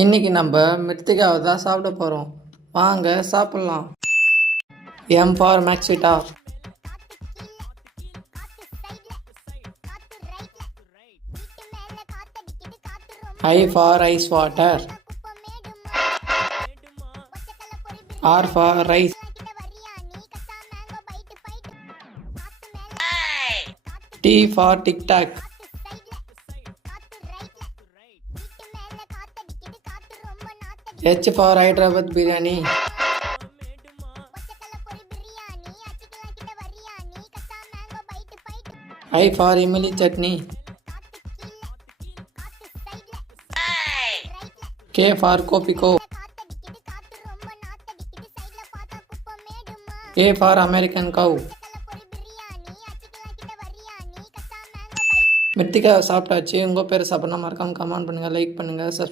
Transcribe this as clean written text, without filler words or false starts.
இன்னைக்கு நம்ம மிருத்திகாவை தான் சாப்பிட போகிறோம். வாங்க சாப்பிட்லாம். M for Maxvita. I for ice water. R for rice. T for TikTok. H for Hyderabad biryani. I for imli chutney. K for Kopiko. A for American cow. Mrithika சாப்பிட்டாச்சு. உங்கள் பேர் சாப்பிட்னா மறக்காமல் கமெண்ட் பண்ணுங்கள், லைக் பண்ணுங்கள்,